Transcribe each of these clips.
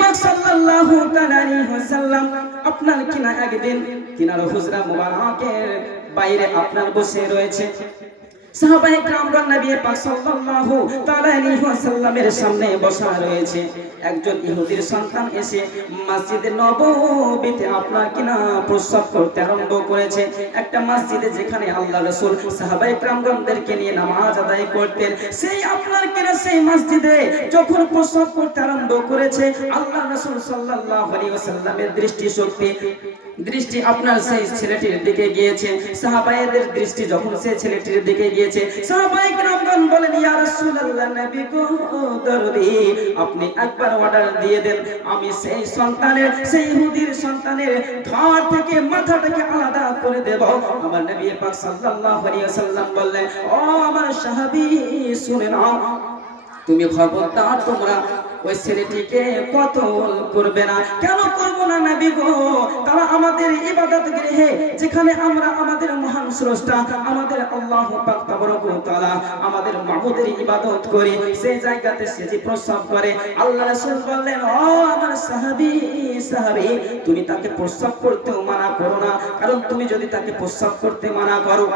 পাক সাল্লাল্লাহু আলাইহি ওয়াসাল্লাম আপনার কিনা একদিন কিনার হুজরা মুবারকের বাইরে আপনার বসে রয়েছে। সাহাবায়ে কেরামগণ নবী পাক সাল্লাল্লাহু তাআলা আলাইহি ওয়াসাল্লামের সামনে বসা রয়েছে। একজন ইহুদির সন্তান এসে মসজিদে নববীতে আপনার কিনা প্রস্রাব করতে আরম্ভ করেছে। একটা মসজিদে যেখানে আল্লাহ রাসূল সাহাবায়ে কেরামগণদেরকে নিয়ে নামাজ আদায় করতেন, সেই আপনার কিনা সেই মসজিদে যখন প্রস্রাব করতে আরম্ভ করেছে, আল্লাহ রাসূল সাল্লাল্লাহু আলাইহি ওয়াসাল্লামের দৃষ্টি আপনার সেই ছেলেটির দিকে গিয়েছে। সাহাবায়েদের দৃষ্টি যখন সেই ছেলেটির দিকে গিয়েছে, সাহাবায়ে কেরামগণ বলেন, ইয়া রাসূলুল্লাহ, নবী গো দরদি, আপনি একবার অর্ডার দিয়ে দেন, আমি সেই সন্তানের, সেই ইহুদির সন্তানের ধর থেকে মাথাটাকে আলাদা করে দেব। আমার নবী পাক সাল্লাল্লাহু আলাইহি ওয়াসাল্লাম বললেন, ও আমার সাহাবী, শুনে নাও, তুমি খবরদার তোমরা ওই ছেলেটিকে কতল করবে না। কেন করব না নবী গো? তারা আমাদের ইবাদত গৃহে, যেখানে আমরা আমাদের মহান স্রষ্টা, আমাদের আল্লাহ পাক তাবারক ওয়া তাআলা, আমাদের মাবুদের ইবাদত করি, সেই জায়গাতে সে যে প্রস্রাব করে, আল্লাহ রাসূল বললেন, ও আমার সাহাবী, তুমি তাকে প্রস্রাব করতেও মানা করো না। কারণ তুমি যদি তাকে প্রস্রাব করতে মানা করো,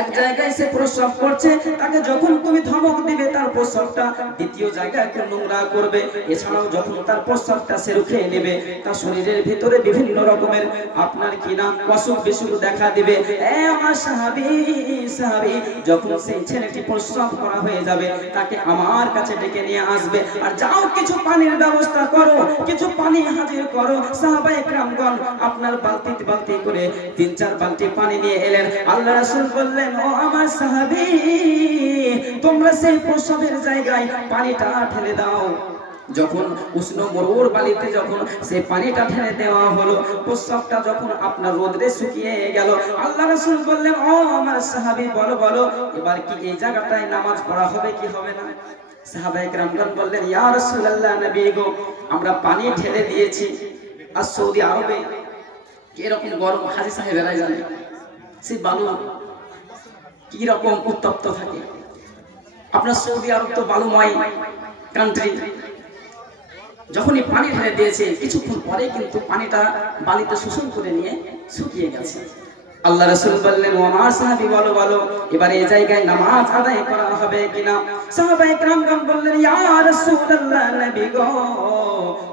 এক জায়গায় সে প্রস্রাব করছে, তাকে যখন তুমি ধমক দিবে, তার প্রস্রাবটা দ্বিতীয় জায়গায় নোংরা করবে। এছাড়াও যখন তার প্রস্রাবটা সে রুখে নেবে, তার শরীরের ভিতরে বিভিন্ন রকমের আপনার কিনা অসুখ বিসুখ দেখা দিবে। আমার সাহাবী, যখন সেই ছেলেটি প্রস্রাব করা হয়ে যাবে, তাকে আমার কাছে ডেকে নিয়ে আসবে, আর যাও কিছু পানির ব্যবস্থা করো, কিছু পানি হাজির করো। সাহাবায়ে কেরামগণ আপনার বালতি করে 3-4 বালতি পানি নিয়ে এলেন। আল্লাহ রাসূল বললেন, ও আমার সাহাবী, তোমরা সেই প্রস্রাবের জায়গায় পানিটা ঢেলে দাও। যখন উষ্ণ মরুর বালিতে যখন সেই পানিটা ঢেলে দেওয়া হলো, প্রস্রাবটা যখন আপনার রোদে শুকিয়ে গেল, আল্লাহ রাসূল বললেন, ও আমার সাহাবী, বলো এবার কি এই জায়গাটায় নামাজ পড়া হবে কি হবে না? সাহাবায়ে কেরামগণ বললেন, ইয়া রাসূলুল্লাহ, নবী গো, আমরা পানি ঢেলে দিয়েছি, আর সৌদি আরবে এরকম গরম, হাজী সাহেবেরাই জানে সেই বালু কি রকম উত্তপ্ত থাকে। আপনার সৌদি আরব তো বালুময় কান্ট্রি। যখনই পানি ঢেলে দিয়েছে, কিছুক্ষণ পরে কিন্তু পানিটা বালিতে শোষণ করে নিয়ে শুকিয়ে গেছে। আল্লাহ রাসূল বললেন, ও আমার সাহাবী, বলো এবারে এই জায়গায় নামাজ আদায় করা হবে কিনা? সাহাবায়ে কেরামগণ বললেন, ইয়া রাসূলুল্লাহ, নবী গো,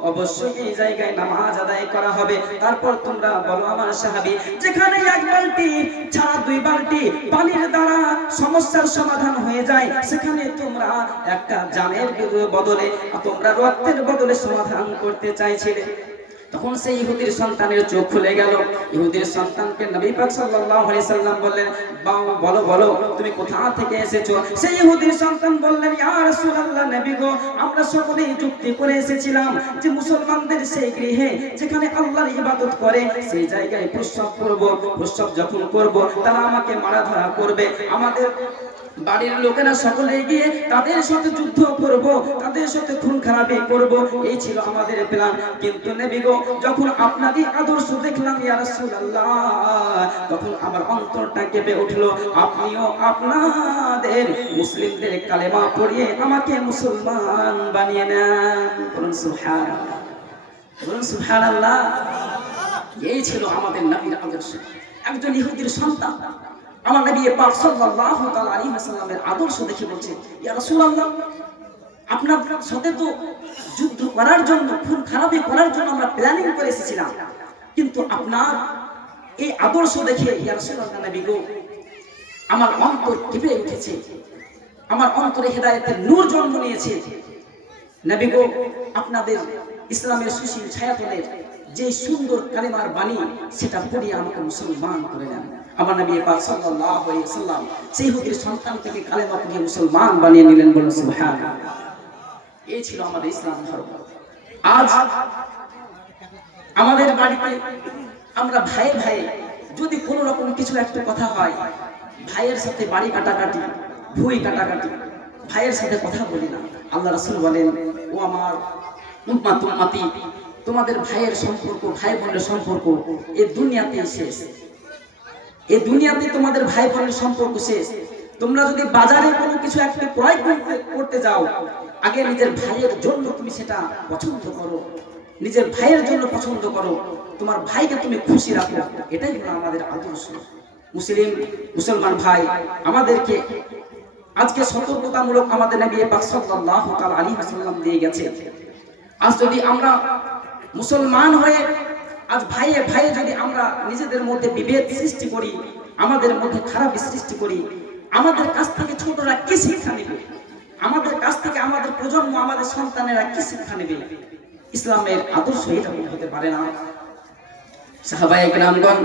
অবশ্যই এই জায়গায় নামাজ আদায় করা হবে। তারপর তোমরা বলো আমার সাহাবী, যেখানে 1 বালতি ছাড়া 2 বালতি পানির দ্বারা সমস্যার সমাধান হয়ে যায়, সেখানে তোমরা একটা জানের বদলে, তোমরা রক্তের বদলে সমাধান করতে চাইছিলে। তখন সেই ইহুদির সন্তানের চোখ খুলে গেল। ইহুদির সন্তানকে নবী পাক সাল্লাল্লাহু আলাইহি সাল্লাম বললেন, বলো তুমি কোথা থেকে এসেছো? সেই ইহুদির সন্তান বললেন, ইয়া রাসূলুল্লাহ, নবী গো, আমরা সকলেই যুক্তি করে এসেছিলাম যে মুসলমানদের সেই গৃহে যেখানে আল্লাহর ইবাদত করে, সেই জায়গায় প্রস্রাব করব। প্রস্রাব যখন করব, তারা আমাকে মারা ধরা করবে। আমাদের বাড়ির লোকেরা সকলে গিয়ে তাদের সাথে যুদ্ধ করব, তাদের সাথে খুন খারাপি করব, এই ছিল আমাদের প্ল্যান। কিন্তু নবী গো, যখন আপনারই আদর্শ দেখলাম ইয়া রাসূলুল্লাহ, তখন আমার অন্তরটা কেঁপে উঠলো। আপনিও আপনাদের মুসলিমদের কালেমা পড়িয়ে আমাকে মুসলমান বানিয়ে নেন। বলুন সুবহানাল্লাহ, বলুন সুবহানাল্লাহ। এই ছিল আমাদের নবীর আদর্শ। একজন ইহুদির সন্তান আমার নবী পাক সাল্লাল্লাহু তাআলা আলাইহি ওয়াসাল্লামের আদর্শ দেখে বলছে, ইয়া রাসূলুল্লাহ, আপনার সাথে তো যুদ্ধ করার জন্য, খুন খারাপি করার জন্য আমরা প্ল্যানিং করে এসেছিলাম, কিন্তু আপনার এই আদর্শ দেখে ইয়া রাসূলুল্লাহ, নবী গো, আমার অন্তর কেঁপে উঠেছে, আমার অন্তরে হেদায়েতের নূর জন্ম নিয়েছে। নবী গো, আপনাদের ইসলামের সুশীল ছায়াতলের যে সুন্দর কালেমার বাণী, সেটা পড়িয়ে আমাকে মুসলমান করে দেন। আমার নবী পাক সাল্লাল্লাহু আলাইহি ওয়াসাল্লাম সেই ইহুদির সন্তান থেকে কালেমা পড়িয়ে মুসলমান বানিয়ে নিলেন। বলুন সুবহানাল্লাহ। এই ছিল আমাদের ইসলাম ধর্ম। আজ আমাদের বাড়িতে আমরা ভাই যদি কোনো রকম কিছু একটা কথা হয়, ভাইয়ের সাথে বাড়ি কাটাকাটি, ভুঁই কাটাকাটি, ভাইয়ের সাথে কথা বলি না। আল্লাহ রাসূল বলেন, ও আমার উম্মতি, তোমাদের ভাইয়ের সম্পর্ক, ভাই বোনের সম্পর্ক এই দুনিয়াতেই শেষ। এই দুনিয়াতে তোমাদের ভাই বোনের সম্পর্ক শেষ। তোমরা যদি বাজারে কোনো কিছু একটা ক্রয় করতে যাও, আগে নিজের ভাইয়ের জন্য তুমি সেটা পছন্দ করো, নিজের ভাইয়ের জন্য পছন্দ করো, তোমার ভাইকে তুমি খুশি রাখো, এটাই হলো আমাদের আদর্শ। মুসলমান ভাই, আমাদেরকে আজকে সতর্কতামূলক আমাদের নবী পাক সাল্লাল্লাহু তাআলা আলাইহি ওয়াসাল্লাম দিয়ে গেছে। আজ যদি আমরা মুসলমান হয়ে আজ ভাইয়ে ভাইয়ে যদি আমরা নিজেদের মধ্যে বিভেদ সৃষ্টি করি, আমাদের মধ্যে খারাপ সৃষ্টি করি, আমাদের কাছ থেকে ছোটরা কি শিক্ষা নেবে? আমাদের কাছ থেকে আমাদের প্রজন্ম, আমাদের সন্তানেরা কি শিক্ষা নেবে? ইসলামের আদর্শ এটা হতে পারে না। সাহাবায়ে কেরামগণ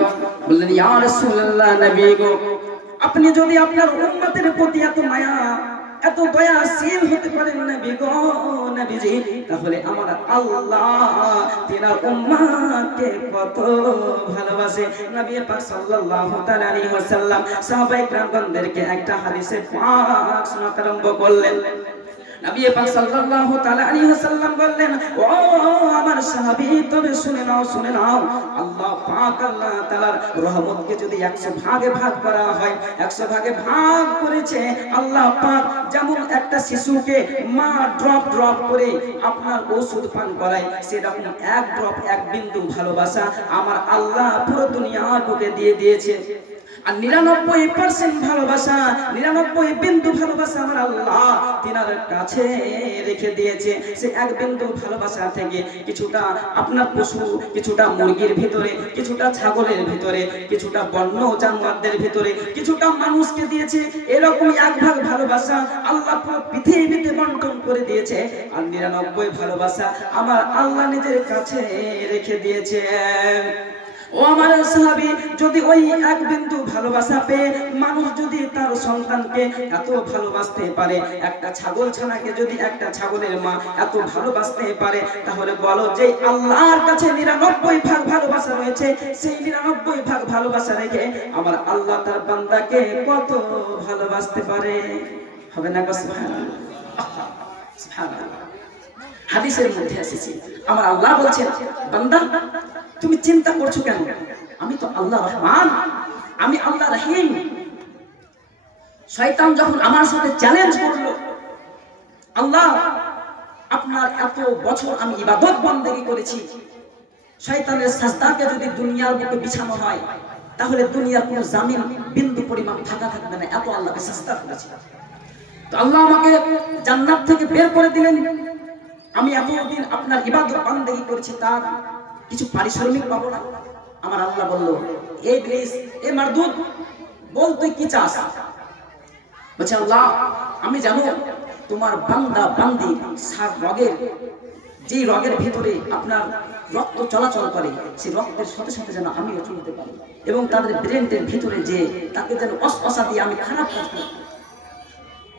বললেন, ইয়া রাসূলুল্লাহ, নবী গো, আপনি যদি আপনার উম্মতের প্রতি এত মায়া, এত দয়াশীল হতে পারেন নবী গো, নবীজি, তাহলে আমার আল্লাহ তিনার উম্মতকে কত ভালোবাসে। নবী পাক সাল্লাল্লাহু তাআলা আলাইহি ওয়াসাল্লাম সাহাবায়ে কেরামগণদেরকে একটা হাদিসে পাক শোনাতে আরম্ভ করলেন। নবী পাক সাল্লাল্লাহু তাআলা আলাইহি ওয়াসাল্লাম বললেন, ও আমার সাহাবী, তবে শুনে নাও, শুনে নাও, আল্লাহ পাক আল্লাহ তাআলার রহমতকে যদি 100 ভাগে ভাগ করা হয়, 100 ভাগে ভাগ করেছে আল্লাহ পাক, যেমন একটা শিশুকে মা ড্রপ ড্রপ করে আপনার ওষুধ পান করায়, সেরকম এক ড্রপ, এক বিন্দু ভালোবাসা আমার আল্লাহ পুরো দুনিয়ার বুকে দিয়ে দিয়েছে। আর 99% ভালোবাসা, 99 বিন্দু ভালোবাসা আমার আল্লাহ তিনার কাছে রেখে দিয়েছে। সে এক বিন্দু ভালোবাসা থেকে কিছুটা আপনার পশু, কিছুটা মুরগির ভিতরে, কিছুটা ছাগলের ভিতরে, কিছুটা বন্য জানোয়ারদের ভিতরে, কিছুটা মানুষকে দিয়েছে। এরকম এক ভাগ ভালোবাসা আল্লাহ পুরো পৃথিবীতে বন্টন করে দিয়েছে। আর 99 ভালোবাসা আমার আল্লাহ নিজের কাছে রেখে দিয়েছে। ও আমার সাহাবী, যদি ওই এক বিন্দু ভালোবাসা পেয়ে মানুষ যদি তার সন্তানকে এত ভালোবাসতে পারে, একটা ছাগল ছানাকে যদি একটা ছাগলের মা এত ভালোবাসতে পারে, তাহলে বলো যে আল্লাহর কাছে 99 ভাগ ভালোবাসা রয়েছে, সেই 99 ভাগ ভালোবাসা রেখে আমার আল্লাহ তার বান্দাকে কত ভালোবাসতে পারে। হবে না? সুবহানাল্লাহ, সুবহানাল্লাহ। হাদিসের মধ্যে এসেছে আমার আল্লাহ বলছেন, বান্দা তুমি চিন্তা করছো কেন? আমি তো আল্লাহ রহমান, আমি আল্লাহ রহিম। শয়তান যখন আমার সাথে চ্যালেঞ্জ করলো, আল্লাহ আপনার এত বছর আমি ইবাদত বন্দেগী করেছি, শয়তানের সাজদাকে যদি দুনিয়ার বুকে বিছানো হয়, তাহলে দুনিয়ার কোনো জামিন বিন্দু পরিমাণ ফাঁকা থাকবে না, এত আল্লাহকে সাজদা করেছি। তো আল্লাহ আমাকে জান্নাত থেকে বের করে দিলেন, আমি এতদিন আপনার ইবাদত বন্দেগী করেছি, তার কিছু পারিশ্রমিক পাবো না? আমার আল্লাহ বলল, এই ইবলিস, এই মারদুদ, বল তুই কি চাস? বলছে, আল্লাহ আমি জানো তোমার বান্দা বান্দি সার রগের, যে রগের ভিতরে আপনার রক্ত চলাচল করে, সেই রক্তের সাথে সাথে যেন আমিও চলতে পারি, এবং তাদের ব্রেনের ভিতরে যে তাকে যেন অস্পশা দিয়ে আমি খারাপ কাজ করি,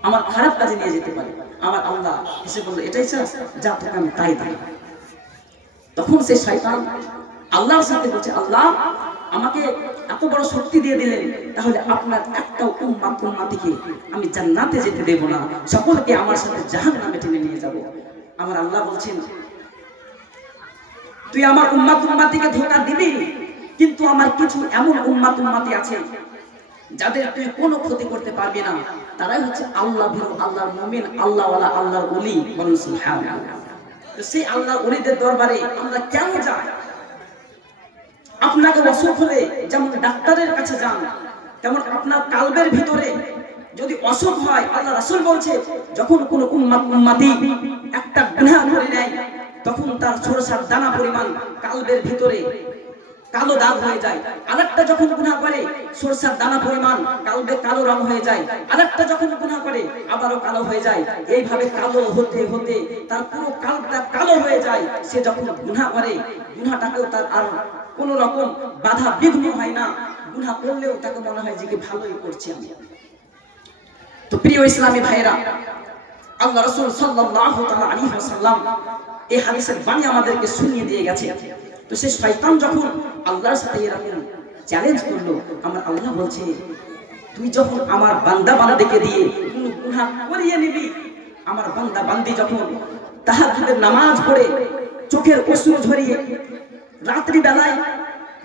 আমার খারাপ কাজে নিয়ে যেতে পারি। আমার আল্লাহ এসে বললো, এটাই চাস, যা তোকে আমি তাই দিই। তখন সে শয়তান আল্লাহর সাথে বলছে, আল্লাহ আমাকে এত বড় শক্তি দিয়ে দিলেন, তাহলে আপনার একটা উম্মতিকে আমি জান্নাতে যেতে দেব না, সকলকে আমার সাথে জাহান্নামে টেনে নিয়ে যাব। আমার আল্লাহ বলছেন, তুই আমার উম্মতিকে ধোঁকা দিবি, কিন্তু আমার কিছু এমন উম্মতি আছে যাদের তুই কোনো ক্ষতি করতে পারবি না, তারাই হচ্ছে আল্লাহ ভীরু, আল্লাহর মুমিন, আল্লাহওয়ালা, আল্লাহর ওলি। বলুন সুবহানাল্লাহ। সেই আল্লাহর ওলিদের দরবারে আমরা কেন যাই? আপনাকে অসুখ হলে যেমন ডাক্তারের কাছে যান, তেমন আপনার কালবের ভিতরে যদি অসুখ হয়, আল্লাহ রাসূল বলছে, যখন কোনো উম্মতি একটা গুনাহ করে নেয়, তখন তার সরষার দানা পরিমাণ কালবের ভিতরে কালো দাগ হয়ে যায়। আরেকটা যখন গুনাহ করে, সরষার দানা পরিমাণ কালবে কালো রং হয়ে যায়। আরেকটা যখন গুনাহ করে, আবারও কালো হয়ে যায়। এইভাবে কালো হতে হতে তার পুরো কালটা কালো হয়ে যায়। সে যখন গুনাহ করে, গুনাহটাকেও তার আর কোনো রকম বাধা বিঘ্ন হয় না, গুনাহ করলেও তাকে মনে হয় যে কি ভালোই করছি আমি। তো প্রিয় ইসলামী ভাইরা, আল্লাহ রাসূল সাল্লাল্লাহু তাআলা আলাইহি ওয়াসাল্লাম এই হাদিসের বাণী আমাদেরকে শুনিয়ে দিয়ে গেছে। তো সে শয়তান যখন আল্লাহর সাথে এরকম চ্যালেঞ্জ করলো, আমার আল্লাহ বলছে, তুই যখন আমার বান্দা বান্দিকে দিয়ে কোনো গুনাহ করিয়ে নিবি, আমার বান্দা বান্দি যখন তাহাজ্জুদের নামাজ পড়ে চোখের অশ্রু ঝরিয়ে রাত্রি বেলায়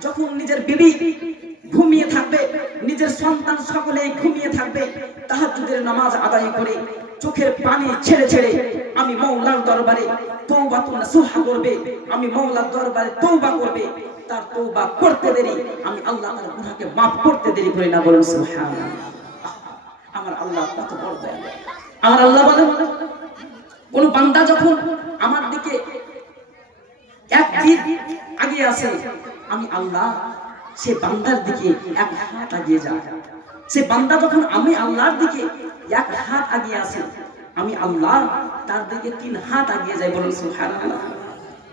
যখন নিজের বিবি ঘুমিয়ে থাকবে, নিজের সন্তান সকলে ঘুমিয়ে থাকবে, তাহাজ্জুদের নামাজ আদায় করে চোখের পানি ছেড়ে ছেড়ে আমি মাওলার দরবারে তওবাতুন নাসুহা করবে, আমি মাওলার দরবারে তওবা করবে, তার তওবা করতে দেরি আমি আল্লাহ তার গুনাহকে মাফ করতে দেরি করি না। বলুন সুবহানাল্লাহ। আমার আল্লাহ কত বড় দয়ালু। আমার আল্লাহ বলেন, কোন বান্দা যখন আমার দিকে এক দিক আগিয়ে আসে, আমি আল্লাহ সে বান্দার দিকে এক হাত আগিয়ে যায়। সে বান্দা যখন আমি আল্লাহর দিকে এক হাত আগিয়ে আসে, আমি আল্লাহ তার দিকে 3 হাত আগিয়ে যাই। বলুন সুবহানাল্লাহ।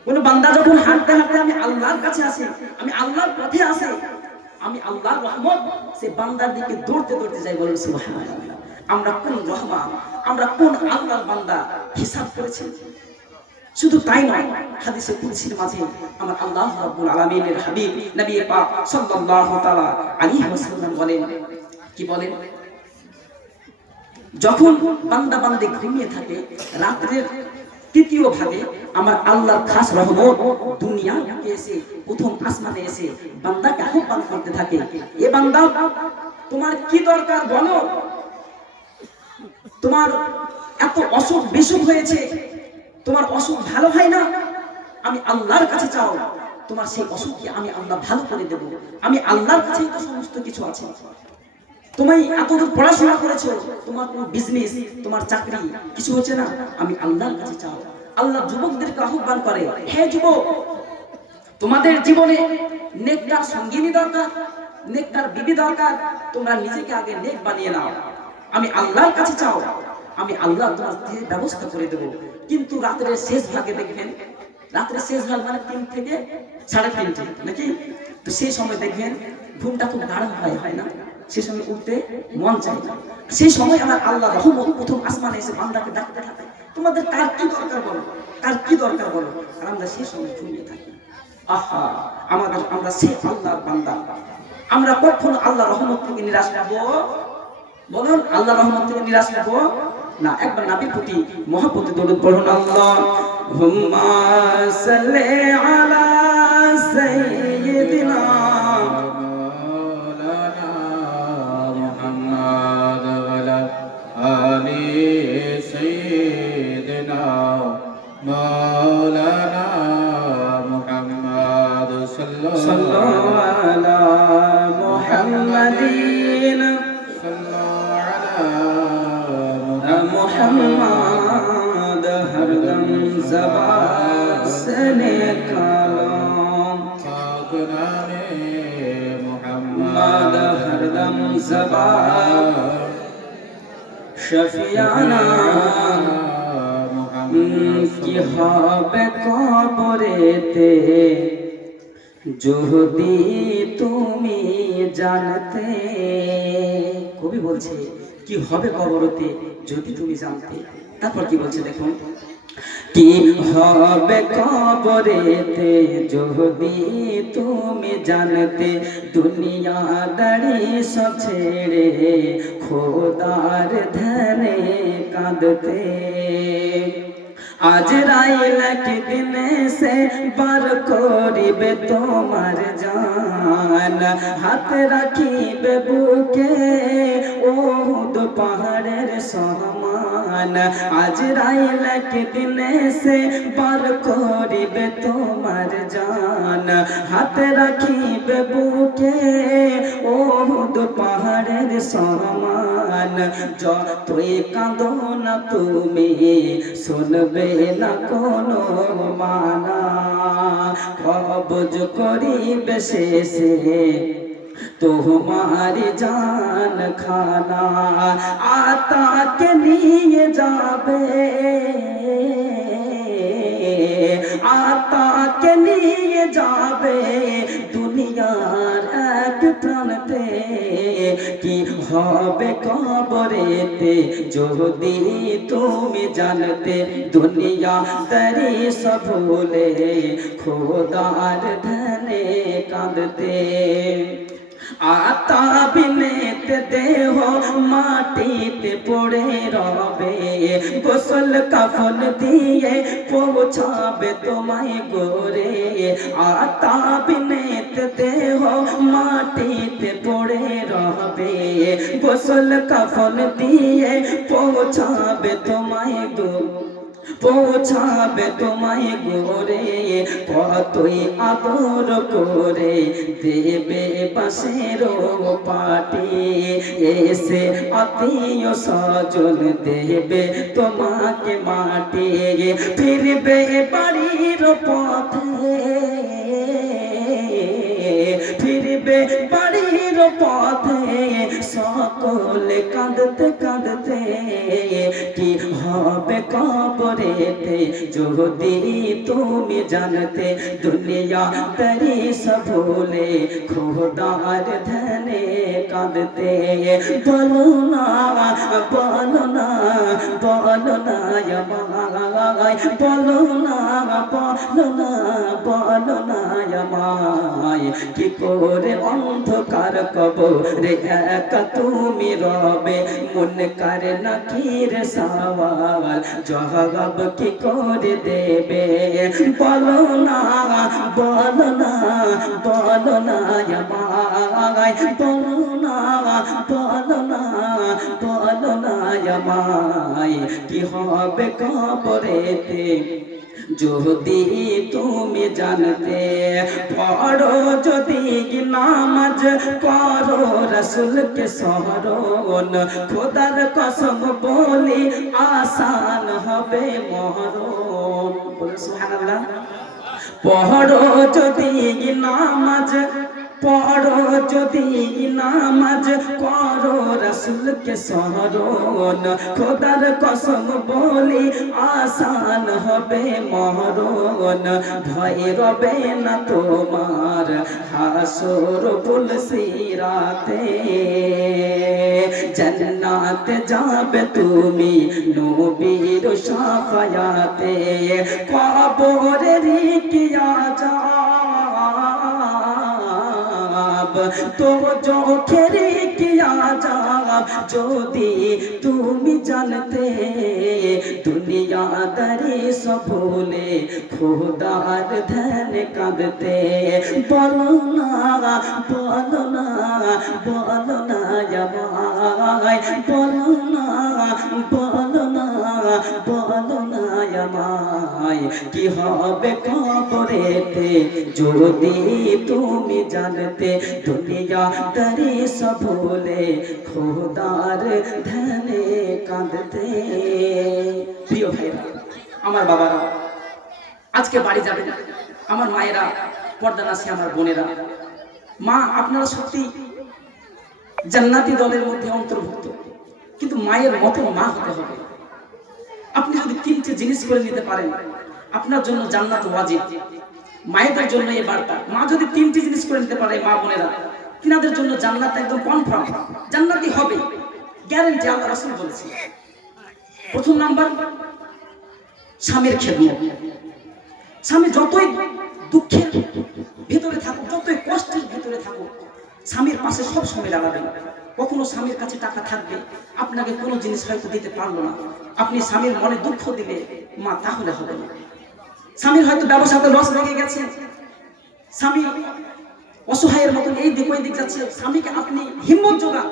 কোন বান্দা যখন হাঁটতে হাঁটতে আমি আল্লাহর কাছে আসে, আমি আল্লাহর পথে আসে, আমি আল্লাহর রহমত সে বান্দার দিকে দৌড়তে দৌড়তে যাই। বলুন সুবহানাল্লাহ। আমরা কোন রহমান, আমরা কোন আল্লাহর বান্দা হিসাব করেছি। শুধু তাই নয়, হাদিসে কুদসির মাঝে আমার আল্লাহ রাব্বুল আলামিনের হাবিব নবী পাক সাল্লাল্লাহু তাআলা আলাইহি ওয়াসাল্লাম বলেন, কি বলেন? যখন বান্দা বান্দী ঘুমিয়ে থাকে, রাতের 3য় ভাগে আমার আল্লাহর খাস রহমত দুনিয়াতে এসে প্রথম আসমানে এসে বান্দাকে আহ্বান করতে থাকে, এ বান্দা তোমার কি দরকার বলো, তোমার এত অসুখ বিসুখ হয়েছে, তোমার অসুখ ভালো হয় না, আমি আল্লাহর কাছে চাও, তোমার সেই অসুখকে আমি আল্লাহ ভালো করে দেব। আমি আল্লাহর কাছেই তো সমস্ত কিছু আছে। তুমি এতদূর পড়াশোনা করেছো, তোমার কোনো বিজনেস, তোমার চাকরি কিছু হচ্ছে না, আমি আল্লাহর কাছে চাও। আল্লাহ যুবকদেরকে আহ্বান করে, হে যুবক, তোমাদের জীবনে নেককার সঙ্গিনী দরকার, নেককার বিবি দরকার, তোমরা নিজেকে আগে নেক বানিয়ে নাও, আমি আল্লাহর কাছে চাও, আমি আল্লাহ তোমার ব্যবস্থা করে দেব। কিন্তু রাতের শেষ ভাগে দেখবেন, রাতের শেষ ভাগ মানে 3 থেকে 3:30 নাকি, তো সেই সময় দেখবেন ঘুমটা খুব গাঢ় হয় না, সেই সময় উঠতে মন চায় না। সেই সময় আমার আল্লাহ রহমত প্রথম আসমানে এসে বান্দাকে ডাকতে থাকে, তোমাদের কার কি দরকার বলো, কার কি দরকার বলো, আর আমরা সেই সময় ঘুমিয়ে থাকি। আহা, আমরা সেই আল্লাহর বান্দা, আমরা কখনো আল্লাহ রহমত থেকে নিরাশ হবো? বলুন, আল্লাহ রহমত থেকে নিরাশ হবো না। একবার নবীর প্রতি মহব্বতে দরুদ পড়ুন, আল্লাহুম্মা সাল্লি আলা সাইয়্যিদিনা মাওলানা মুহাম্মদ ওয়া আলা আলি সাইয়্যিদিনা মাওলানা মুহাম্মদ সাল্লাল্লাহু আলা মুহাম্মাদিন मोहम्मद हरदम ज़बान से निकालो, मोहम्मद हरदम ज़बान शफियाना की হবে কবরেতে যদি তুমি জানতে। কবি বলছে কি হবে কবরতে যদি তুমি জানতে। তারপর কি বলছে দেখুন, কি হবে কবরেতে যদি তুমি জানতে, দুনিয়াদারি সব ছেড়ে খোদার ধ্যানে কাঁদতে। আজরাইল একদিন সে বার করিবে তোমার জান, হাত রাখিবে বুকে ওহুদ পাহাড়ের সমান। আজরাইল একদিন সে বার করিবে তোমার জান, হাত রাখিবে বুকে ওহুদ পাহাড়ের সমান। যতই কাঁদো না তুমি শুনবে না কোনো মানা, কবজ করিবে শেষে তোমার জান খানা। আতাকে নিয়ে যাবে, আতাকে নিয়ে যাবে দুনিয়ার এক প্রান্তে। কি হবে কবরেতে যদি তুমি জানতে, দুনিয়া দারি সব ভুলে খোদার ধ্যানে কাঁদতে। আতা বিনেতে দেহ মাটিতে পড়ে রবে, গোসল কাফন দিয়ে পৌঁছাবে তোমায় গোরে। আতা বিনেতে দেহ মাটিতে পড়ে রবে, গোসল কাফন দিয়ে পৌঁছাবে তোমায় গোরে, পৌঁছাবে তোমায় গোরে। কতই আদর করে দেবে বাঁশের পাটি, এসে আত্মীয় স্বজন দেবে তোমাকে মাটি। ফিরবে বাড়ির পথে, ফিরবে বাড়ির পথে, সকলে কাঁদতে কাঁদতে। কি হবে কবরেতে যদি তুমি জানতে, দুনিয়া তেরি সব ভুলে খোদার ধ্যানে কাঁদতে। বলো না বলো না বলো না আমায়, বলো না বলো না বলো না আমায়, কি করে অন্ধকার কবরে একা তুমি রবে। মনে করে নাকির সওয়াল জবাব কি করে দেবে। বলো না বলো না বলো না আমায়, বলো না বলো না বলো না আমায়, কি হবে কবরেতে যদি তুমি জানতে। পড়ো যদি নামাজ করো রাসূলকে স্মরণ, খোদার কসম বলি আসান হবে মরণ। বলে সুবহানাল্লাহ। পড়ো যদি নামাজ, পড়ো যদি নামাজ করো রাসূলকে স্মরণ, খোদার কসম বলি আসান হবে মরণ। ভয় রবে না তোমার হাসর পুলসিরাতে, জান্নাতে যাবে তুমি নবীর শাফায়াতে। কবরের কি আযাব তো চোখের কি আযাব যদি তুমি জানতে। দুনিয়াদারি সব ভুলে খোদার ধ্যান কাঁদতে। বলো না বলো না বলো না আমায়, বলো না বলো না বলো না আমায়, কি হবে কবরেতে যদি তুমি জানতে। দুনিয়াদারি সব ভুলে খোদার ধ্যানে কাঁদতে। প্রিয় ভাইরা, আমার বাবারা আজকে বাড়ি যাবেন, আমার মায়েরা, পর্দানাসী আমার বোনেরা, মা আপনারা সত্যি জান্নাতি দলের মধ্যে অন্তর্ভুক্ত, কিন্তু মায়ের মতো মা হতে হবে। আপনি যদি তিনটে জিনিস করে নিতে পারেন আপনার জন্য জান্নাত ওয়াজিব। মায়েদের জন্য এই বার্তা, মা যদি তিনটি জিনিস করে নিতে পারে, মা বোনেরা, তিনাদের জন্য জান্নাত একদম কনফার্ম, জান্নাতি হবে, গ্যারান্টি। আল্লাহ রাসূল বলেছে। প্রথম নাম্বার, স্বামীর খেদমত। স্বামী যতই দুঃখের ভিতরে থাকুক, যতই কষ্টের ভিতরে থাকুক, স্বামীর পাশে সব সময় দাঁড়াবেন। কখনো স্বামীর কাছে টাকা থাকবে, আপনাকে কোনো জিনিস হয়তো দিতে পারলো না, আপনি স্বামীর মনে দুঃখ দিলে মা তাহলে হবে না। স্বামীর হয়তো ব্যবসাতে লস লেগে গেছে, স্বামী অসহায়ের মতন এই দিক ওই দিক যাচ্ছে, স্বামীকে আপনি হিম্মত যোগান,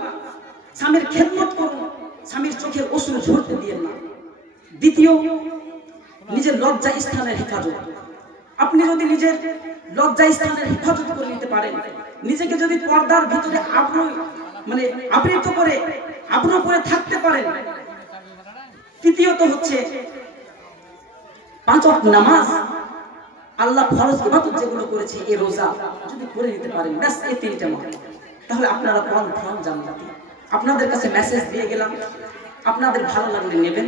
স্বামীর খেদমত করুন, স্বামীর চোখের অশ্রু ঝরতে দিয়েন না। দ্বিতীয়, নিজের লজ্জা স্থানের হেফাজত। আপনি যদি নিজের লজ্জা স্থানের হেফাজত করে নিতে পারেন, নিজেকে যদি পর্দার ভিতরে আবৃত করে আবরু করে থাকতে পারেন। তৃতীয়ত হচ্ছে 5 ওয়াক্ত নামাজ, আল্লাহ ফরজ ইবাদত যেগুলো করেছে, এই রোজা যদি করে নিতে পারেন, ব্যাস এই তিনটা মাত্র, তাহলে আপনারা কনফার্ম জান্নাতি। আপনাদের কাছে মেসেজ দিয়ে গেলাম, আপনাদের ভালো লাগলে নেবেন,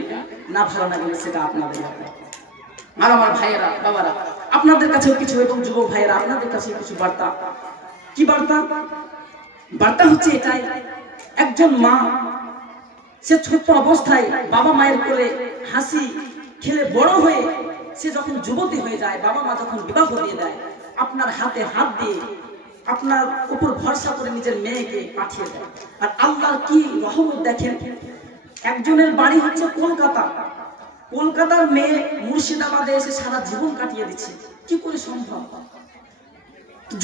না ভালো লাগলে সেটা আপনাদের ব্যাপার। আর আমার ভাইয়েরা, বাবারা, আপনাদের কাছেও কিছু, এবং যুবক ভাইয়েরা আপনাদের কাছে কিছু বার্তা। কি বার্তা? বার্তা হচ্ছে এটাই, একজন মা সে ছোট্ট অবস্থায় বাবা মায়ের কোলে হাসি খেলে বড় হয়ে সে যখন যুবতী হয়ে যায়, বাবা মা যখন বিবাহ দিয়ে দেয়, আপনার হাতে হাত দিয়ে আপনার উপর ভরসা করে নিজের মেয়েকে পাঠিয়ে দেয়। আর আল্লাহর কি রহমত দেখেন, একজনের বাড়ি হচ্ছে কলকাতা, কলকাতার মেয়ে মুর্শিদাবাদে এসে সারা জীবন কাটিয়ে দিচ্ছে। কি করে সম্ভব?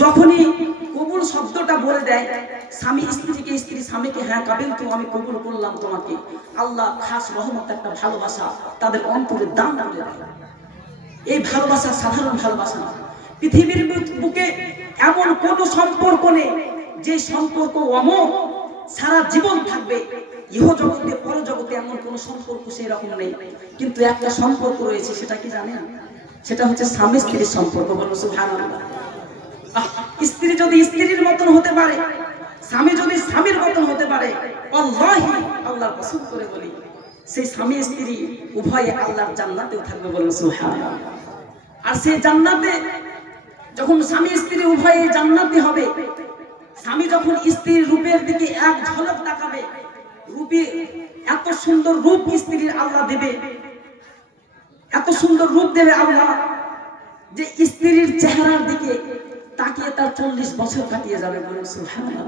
যখনই কবুল শব্দটা বলে দেয়, স্বামী স্ত্রীকে, স্ত্রী স্বামীকে, হ্যাঁ কাবিল তো আমি কবুল করলাম তোমাকে, আল্লাহ খাস রহমত একটা ভালোবাসা তাদের অন্তরে দান করে দেয়। এই ভালোবাসা সাধারণ ভালোবাসা না। পৃথিবীর বুকে এমন কোনো সম্পর্ক নেই যে সম্পর্ক অমর সারা জীবন থাকবে। ইহ জগতে পরজগতে এমন কোনো সম্পর্ক সেই রকম নেই, কিন্তু একটা সম্পর্ক রয়েছে, সেটা কি জানেন? সেটা হচ্ছে স্বামী স্ত্রীর সম্পর্ক। বলুন সুবহানাল্লাহ। স্ত্রী যদি স্ত্রীর মতন হতে পারে, স্বামী যদি স্বামীর মতন হতে পারে, আল্লাহি আল্লাহর কসম করে বলি, সেই স্বামী স্ত্রী উভয়ে আল্লাহর জান্নাতেও থাকবে। বলুন সুবহানাল্লাহ। আর সেই জান্নাতে যখন স্বামী স্ত্রী উভয়ে জান্নাতি হবে, স্বামী যখন স্ত্রীর রূপের দিকে এক ঝলক তাকাবে, রূপে এত সুন্দর রূপ স্ত্রীর আল্লাহ দেবে, এত সুন্দর রূপ দেবে আল্লাহ, যে স্ত্রীর চেহারার দিকে তাকিয়ে তার 40 বছর কাটিয়ে যাবে। বলুন সুবহানাল্লাহ।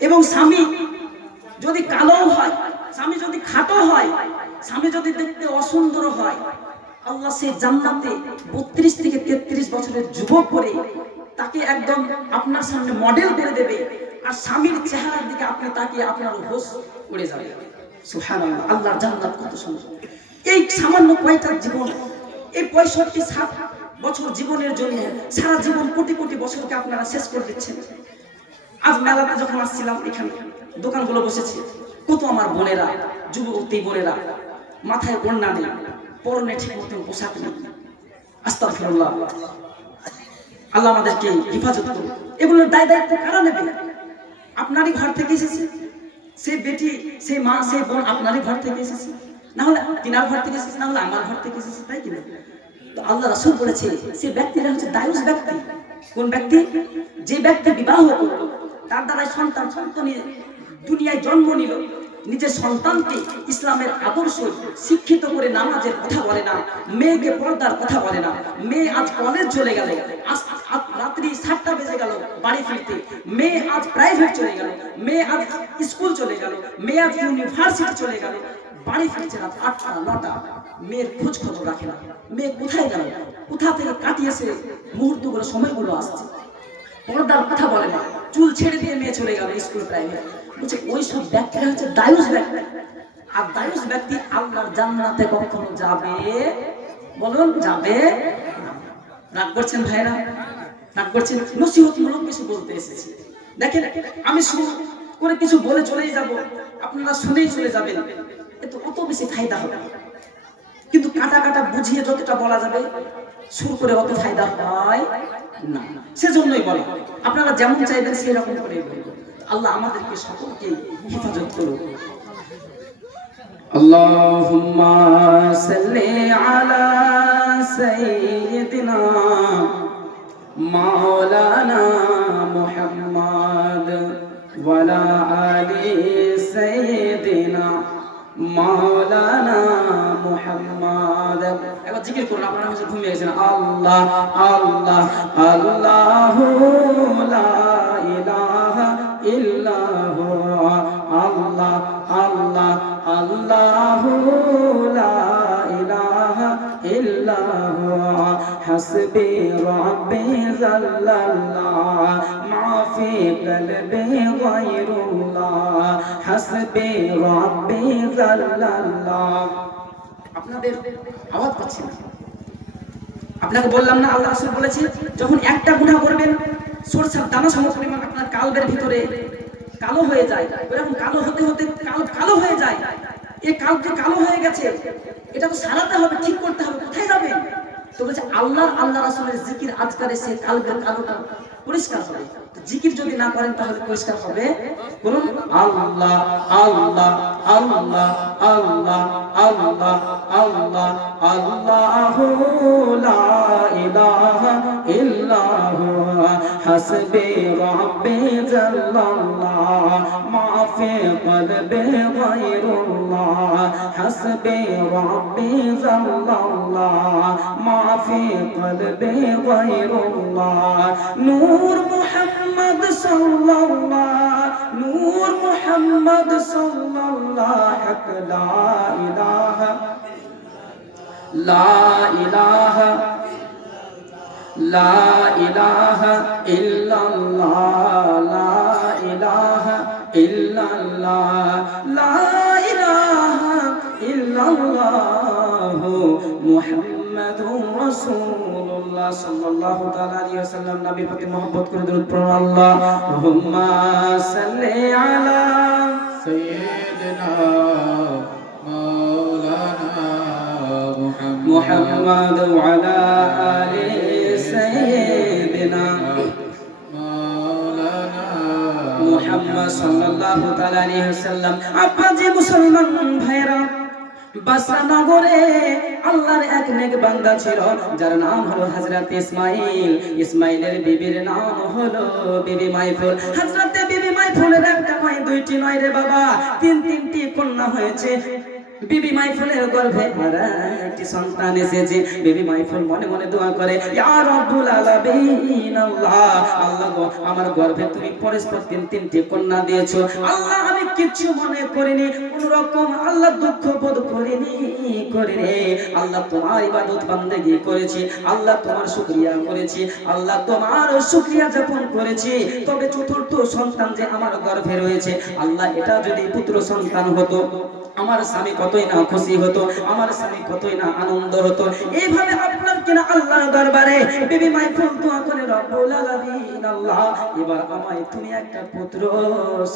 এবং স্বামী যদি কালো হয়, স্বামী যদি খাটো হয়, স্বামী যদি দেখতে অসুন্দর হয়, আল্লাহ সেই জান্নাতে 32 থেকে 33 বছরের যুবক করে তাকে একদম আপনার সামনে মডেল করে দেবে। আর স্বামীর চেহারার দিকে আপনি তাকিয়ে আপনার হোশ উড়ে যাবে। সুবহানাল্লাহ। আল্লাহর জান্নাত কত সুন্দর। এই সামান্য কয়টা জীবন, এই 65-60 বছর জীবনের জন্য সারা জীবন কোটি কোটি বছরকে আপনারা শেষ করে দিচ্ছেন। আজ মেলাতে যখন আসছিলাম, এখানে দোকানগুলো বসেছে, কত আমার বোনেরা, যুবতী বোনেরা মাথায় ওড়না নেই, পরনে ঠিক মতো পোশাক নেই। আস্তাগফিরুল্লাহ। আল্লাহ আমাদেরকে হেফাজত করুন। এগুলোর দায়িত্ব কারা নেবে? আপনারই ঘর থেকে এসেছে, সেই বেটি, সেই মা, সেই বোন আপনারই ঘর থেকে এসেছে, না হলে তিনার ঘর থেকে এসেছে, না হলে আমার ঘর থেকে এসেছে, তাই কিনা? তো আল্লাহ রাসূল বলেছে, সেই ব্যক্তিরা হচ্ছে দায়ুস ব্যক্তি। কোন ব্যক্তি? যে ব্যক্তি বিবাহ করল, তার দ্বারা সন্তান দুনিয়ায় জন্ম নিল, নিজের সন্তানকে ইসলামের আদর্শ শিক্ষিত করে নামাজের কথা বলে না, মেয়েকে পর্দার কথা বলে না। মেয়ে আজ কলেজ চলে গেল, আজ রাত্রি 7টা বেজে গেল বাড়ি ফিরতে, মেয়ে আজ প্রাইভেট চলে গেল, মেয়ে আজ স্কুল চলে গেল, মেয়ে আজ ইউনিভার্সিটি চলে গেল, বাড়ি ফিরছে রাত 8টা 9টা, মেয়ের খোঁজ খবর রাখে না। মেয়ে কোথায় গেল, কোথা থেকে কাটিয়েছে মুহূর্তগুলো, সময়গুলো আসছে, পর্দার কথা বলে না, চুল ছেড়ে দিয়ে মেয়ে চলে গেল স্কুল প্রাইভেট। বলছে ওই সব ব্যক্তিরা হচ্ছে দায়ুস ব্যক্তি। আর দায়ুস ব্যক্তি আল্লাহর জান্নাতে কখনো যাবে? বলুন যাবে? রাগ করছেন ভাইরা? রাগ করছেন? নসিহতমূলক কিছু বলতে এসেছি। দেখেন, আমি শুরু করে কিছু বলে চলেই যাব, আপনারা শুনেই চলে যাবেন, এতে অত বেশি ফায়দা হবে। কিন্তু কাটা কাটা বুঝিয়ে যতটা বলা যাবে, সুর করে অত ফায়দা হয় না। সেজন্যই বলা, আপনারা যেমন চাইবেন সেই রকম করে বলবেন। আল্লাহ আমাদেরকে সকলকে হেফাজত করুন। আল্লাহুম্মা সাল্লি আলা সাইয়্যিদিনা মাওলানা মুহাম্মদ ওয়া আলা আলি সাইয়্যিদিনা মাওলানা মুহাম্মদ। এবার জিকির করুন, আপনারা হয়তো ঘুমিয়ে গেছেন। আল্লাহ আল্লাহ আল্লাহু লা ইলাহা ইল্লাহু, আল্লাহ আল্লাহ আল্লাহু লা ইলাহা ইল্লাহু, হাসবি রাব্বি জাল্লাল্লাহ মা ফি কলবি গায়রুল্লাহ, হাসবি রাব্বি জাল্লাল্লাহ। আপনাদের আওয়াজ পাচ্ছি না। আপনাকে বললাম না, আল্লাহ রাসূল বলেছে, যখন একটা গুনাহ করবেন, সরষের দানা সম পরিমাণ আপনার কালবের ভিতরে কালো হয়ে যায়, এরকম কালো হতে হতে কালো হয়ে যায়। এই কালকে কালো হয়ে গেছে, এটা তো সারাতে হবে, ঠিক করতে হবে। কোথায় যাবেন? তো বলছে আল্লাহ রাসূলের জিকির আজকারে সেই কালবের কালোটা পরিষ্কার হবে। জিকির যদি না করেন তাহলে পরিষ্কার হবে? বলুন আল্লাহ আল্লাহ আল্লাহ আল্লাহ আল্লাহ আল্লাহ আল্লাহু লা ইলাহা ইল্লাহু, হাসবি রাব্বি জাল্লাল্লাহ মা ফি কলবি গায়রুল্লাহ হাসবি রাব্বি জাল্লাল্লাহ মা ফি কলবি গায়রুল্লাহ নূর মুহাম্মদ সাল্লাল্লাহ নূর মুহাম্মদ সাল্লাল্লাহ হক লা ইলাহা লা ইলাহা লা ইলাহা ইল্লাল্লাহ লা ইলাহা ইল্লাল্লাহ লা ইলাহা ইল্লাল্লাহ মুহাম্মাদুর রাসূলুল্লাহ সাল্লাল্লাহু তাআলা আলাইহি ওয়াসাল্লাম নবীর প্রতি মহব্বত করে দরুদ পড়ুন আল্লাহুম্মা সাল্লি আলা সাইয়্যিদিনা মাওলানা মুহাম্মদ ওয়া আলা আলি সাইয়্যিদিনা মাওলানা মুহাম্মদ সাল্লাল্লাহু তাআলা আলাইহি ওয়াসাল্লাম। আপা যে মুসলমান ভাইরা, বাসরা নগরে আল্লাহর এক নেক বান্দা ছিল যার নাম হলো হযরত ইসমাঈল। ইসমাঈলের বিবির নাম হলো বিবি মাইফুল। হযরত বিবি মাইফুলের একটা নয় দুইটি নয় রে বাবা, তিনটি কন্যা হয়েছে। বিবি মাইফুলের গর্ভে আর একটি সন্তান এসেছে। বিবি মাইফুল মনে মনে দোয়া করে, ইয়া রাব্বুল আলামিন, আল্লাহ আল্লাহ গো, আমার গর্ভে তুমি পরস্পর তিনটি কন্যা দিয়েছো। আল্লাহ আমি কিছু মনে করিনি, কোন রকম আল্লাহ দুঃখ বোধ করিনি আল্লাহ তোমার ইবাদত বান্দেগি করেছি, আল্লাহ তোমার শুকরিয়া করেছি, আল্লাহ তোমার শুকরিয়া যাপন করেছি। তবে চতুর্থ সন্তান যে আমার গর্ভে রয়েছে, আল্লাহ এটা যদি পুত্র সন্তান হতো, আমার স্বামী কতই না খুশি হতো, আমার স্বামী কতই না আনন্দ হতো। এইভাবে আপনার কিনা আল্লাহর দরবারে বিবি মাইফুল দোয়া করে, রব্বুল আলামিন, আল্লাহ এবার আমায় তুমি একটা পুত্র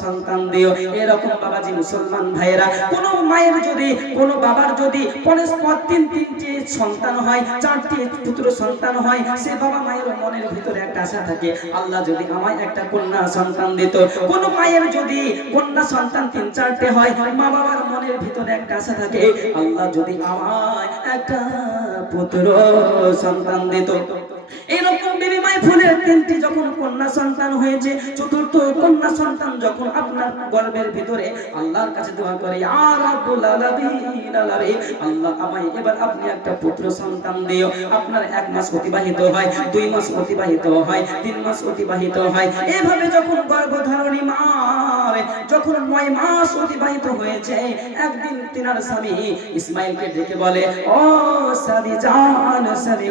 সন্তান দিও। এরকম বাবাজি মুসলমান ভাইরা, কোন মায়ের যদি, কোন বাবার যদি পরস্পর তিনটি সন্তান হয়, চারটি পুত্র সন্তান হয়, সে বাবা মায়ের মনের ভিতরে একটা আশা থাকে, আল্লাহ যদি আমায় একটা কন্যা সন্তান দিত। কোন মায়ের যদি কন্যা সন্তান 3-4টে হয়, মা বাবার মনের ভিতরে একটা আশা থাকে, আল্লাহ যদি আমায় একটা পুত্র সন্তান দিত। এরকম বিবি মাইফুলের 3টি যখন কন্যা সন্তান হয়েছে, চতুর্থ কন্যা সন্তান যখন আপনার গর্ভের ভিতরে, আল্লাহর কাছে দোয়া করে, ইয়া রাব্বুল আলামিন, আল্লাহ আমায় এবার আপনি একটা পুত্র সন্তান দিও। আপনার 1 মাস অতিবাহিত হয়, 2 মাস অতিবাহিত হয়, 3 মাস অতিবাহিত হয়। এভাবে যখন গর্ভধারণী মা যখন 9 মাস অতিবাহিত হয়েছে, একদিন তিনার স্বামী ইসমাইলকে ডেকে বলে, ও স্বামী জান, স্বামী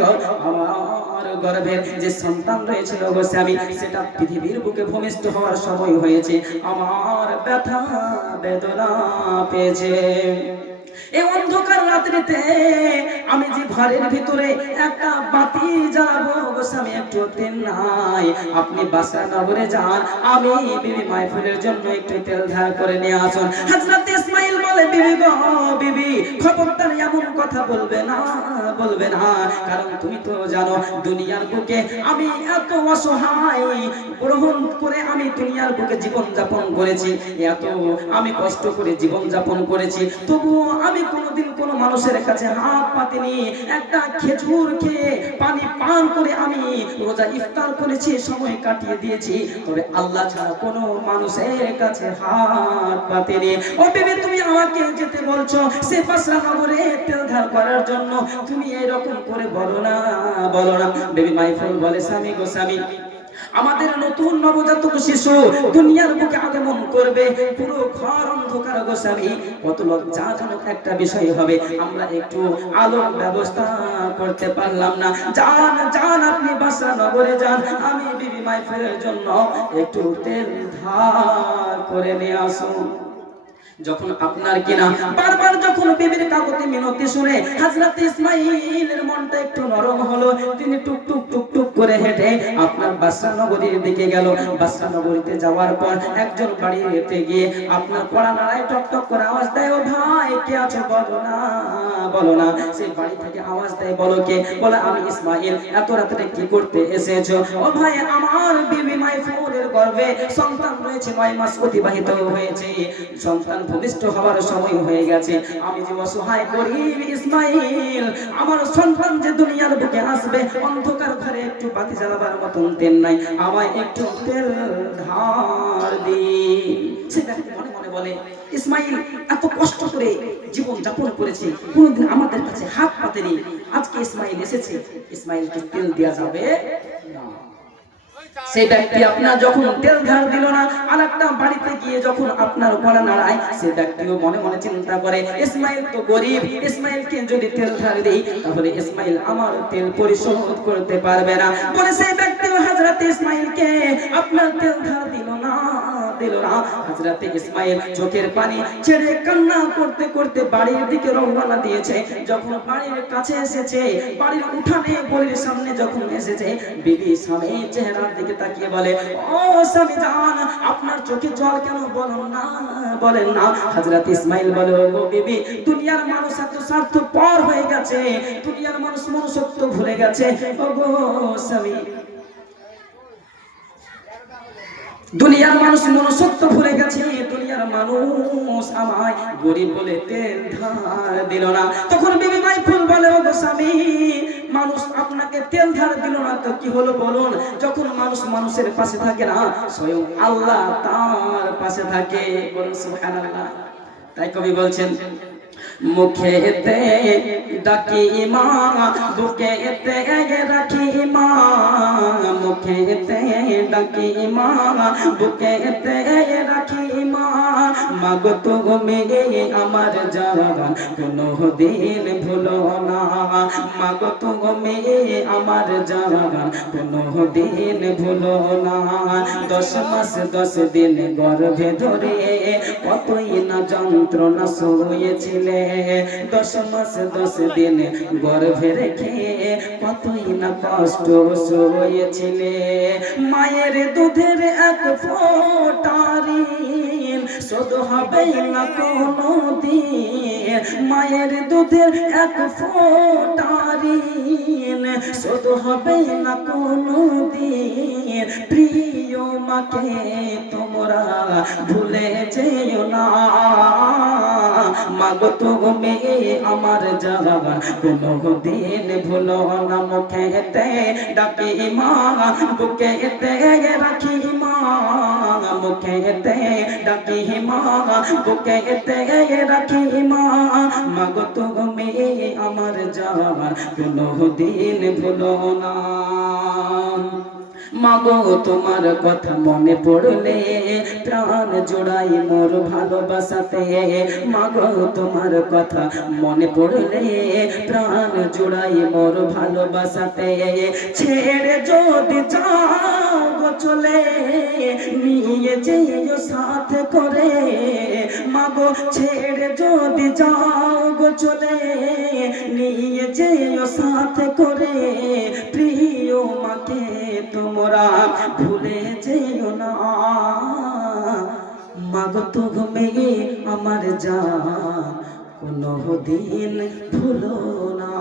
আমার গর্ভের যে সন্তান রয়েছিল গো স্বামী, সেটা পৃথিবীর বুকে ভূমিষ্ঠ হওয়ার সময় হয়েছে, আমার ব্যথা বেদনা পেয়েছে। এই অন্ধকার রাত্রিতে আমি যে ঘরের ভিতরে একটা বাতি জ্বালাবো গো স্বামী, একটু তেল নাই, আপনি বাসরা নগরে যান, আমি বিবি মাইফুলের জন্য একটু তেল ধার করে নিয়ে আসুন। হযরত ইসমাঈল বলে, বিবি গো বিবি, খবরদার এমন কথা বলবে না, কারণ তুমি তো জানো দুনিয়ার বুকে আমি এত অসহায় গ্রহণ করে আমি দুনিয়ার বুকে জীবন যাপন করেছি, এত আমি কষ্ট করে জীবন যাপন করেছি, তবুও আমি কোনোদিন কোনো মানুষের কাছে হাত পাতিনি। একটা খেজুর খেয়ে পানি পান করে আমি রোজা ইফতার করেছি, সময় কাটিয়ে দিয়েছি, তবে আল্লাহ ছাড়া কোনো মানুষের কাছে হাত পাতিনি। ও বিবি, তুমি আমাকে যেতে বলছো সে বাসরা নগরে তেল ধার করার জন্য, তুমি এরকম করে বলো না। বিবি মাইফুল বলে, স্বামী গো স্বামী, আমাদের নতুন নবজাতক শিশু দুনিয়ার বুকে আগমন করবে, পুরো ঘর অন্ধকার গো স্বামী, কত লজ্জাজনক একটা বিষয় হবে, আমরা একটু আলোর ব্যবস্থা করতে পারলাম না। যান আপনি বাসরা নগরে যান, আমি বিবি মাইফুলের জন্য একটু তেল ধার করে নিয়ে আসুন। যখন আপনার কিনা বারবার যখন বিবির কাকুতি মিনতি শুনে হযরত ইসমাঈলের মনটা একটু নরম হলো, তিনি টুক টুক টুক টুক করে হেঁটে আপনার বাসরা নগরীর দিকে গেল। বাসরা নগরীতে যাওয়ার পর একজন বাড়িতে গিয়ে আপনার পড়া নাড়ায় টক টক করে আওয়াজ দেয়, ও ভাই কে আছো, বলো না। সেই বাড়ি থেকে আওয়াজ দেয়, বলো কে? বলে, আমি ইসমাঈল, এত রাতে কি করতে এসেছো? ও ভাই, আমার বিবি মাইফুলের গর্ভে সন্তান রয়েছে, 9 মাস অতিবাহিত হয়েছে, সন্তান ভূমিষ্ঠ হওয়ার সময় হয়ে গেছে, আমি যে অসহায় গরিব ইসমাঈল, আমার সন্তান যে দুনিয়ার বুকে আসবে, অন্ধকার ঘরে একটু বাতি জ্বালাবার মতন তেল নাই, আমায় একটু তেল ধার দিন। সে ব্যক্তি মনে মনে বলে, ইসমাইল এত কষ্ট করে জীবন যাপন করেছে, কোনোদিন আমাদের কাছে হাত পাতেনি, আজকে ইসমাইল এসেছে, ইসমাইলকে তেল দেওয়া যাবে না। সেই ব্যক্তি আপনার যখন তেল ধার দিল না, আরেকটা বাড়িতে গিয়ে যখন আপনার গলা নাড়ায়, সে ব্যক্তিও মনে মনে চিন্তা করে, ইসমাইল তো গরিব, ইসমাইলকে যদি তেল ধার দেই তাহলে ইসমাইল আমার তেল পরিশোধ করতে পারবে না। বলে সেই ব্যক্তি হযরত ইসমাইলকে আপনার তেল ধার দিল না। হযরত ইসমাইল চোখের পানি ছেড়ে কান্না করতে করতে বাড়ির দিকে রওনা দিয়েছে। যখন বাড়ির কাছে এসেছে, বাড়ির উঠানে গলির সামনে যখন এসেছে, বিবি স্বামীর চেহারার দিকে তাকিয়ে বলে, ও স্বামী জান, আপনার চোখে জল কেন বলেন না? হযরত ইসমাইল বলে, ও বিবি, দুনিয়ার মানুষ এত স্বার্থপর হয়ে গেছে, দুনিয়ার মানুষ মনুষ্যত্ব ভুলে গেছে। ও গো স্বামী, দুনিয়ার মানুষ মনুষ্যত্ব ভুলে গেছে, দুনিয়ার মানুষ আমায় গরিব বলে তেল ধার দিল না। তখন বিবি মাইফুল বলে, ও গো স্বামী, মানুষ আপনাকে তেল ধার দিল না তো কি হলো বলুন? যখন মানুষ মানুষের পাশে থাকে না, স্বয়ং আল্লাহ তার পাশে থাকে। বলুন সুবহানাল্লাহ। তাই কবি বলছেন, মুখেতে ডাকি মা, বুকেতে রাখি মা, মুখেতে ডাকি মা, বুকেতে রাখি মা, মাগো তুমি আমার জান কোনো দিন ভুলো না, মাগো তুমি আমার জান কোনো দিন ভুলো না। 10 মাস 10 দিন গর্ভে ধরে কতই না যন্ত্রণা সয়েছিলে, 10 মাস 10 দিন গর্ভে রেখে কতই না কষ্ট সয়েছিলে। মায়ের দুধের এক ফোঁটা ঋণ শোধ হবে না কোনো দিন, মায়ের দুধের এক ফোঁটা ঋণ শোধ হবে না কোনো দিন। প্রিয় মাকে তোমরা ভুলে যেও না, মাগো তুমি আমার জান কোনো দিন ভুলো না। মুখেতে ডাকি মা, বুকেতে রাখি মা, মুখেতে ডাকি মা, বুকেতে রাখি মা, মাগো তুমি আমার জান কোনো দিন ভুলো না। মাগো তোমার কথা মনে পড়লে প্রাণ জোড়াই মোর ভালোবাসাতে, মাগো তোমার কথা মনে পড়লে প্রাণ জোড়াই মোর ভালোবাসাতে। ছেড়ে যদি যাও গো চলে, নিয়ে যেও সাথে করে, মাগো ছেড়ে যদি যাও গো চলে, নিয়ে যেও সাথে করে। প্রিয় মাকে তোমরা ভুলে যেও না, মাগো তুমি আমার জান কোনো দিন ভুলো না।